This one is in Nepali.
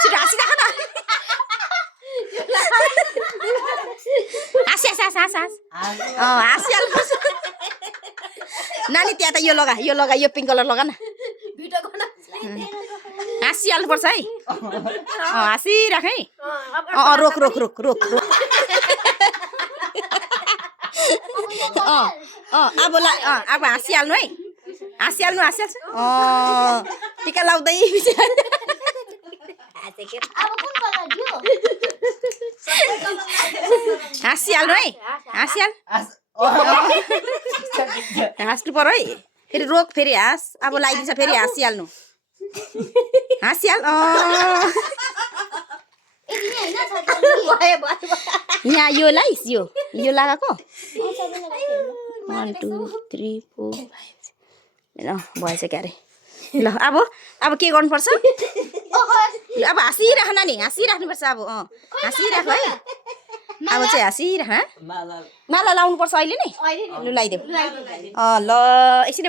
छिटो हाँसिराख न हाँसिहाल्नुपर्छ नानी त्यहाँ त यो लगा यो पिङ्क कलर लगा न हाँसिहाल्नुपर्छ है हाँसिराख है रोक अब हाँसिहाल्नु है हाँसिहाल्नु टिका लाउँदै हाँसिहाल्नु है हाँस्नु पर्यो है फेरि रोक फेरि हाँस अब लगाइदिन्छ फेरि हाँसिहाल्नु यहाँ यो लाइस यो लगाएको 1 2 3 4 5 ल भएछ क्यारे ल अब के गर्नुपर्छ अब हाँसिराख नानी हाँसिराख्नुपर्छ अब हाँसिराख है अब चाहिँ हाँसिराख माला लाउनुपर्छ अहिले नै ल लगाइदेऊ ल एकछिन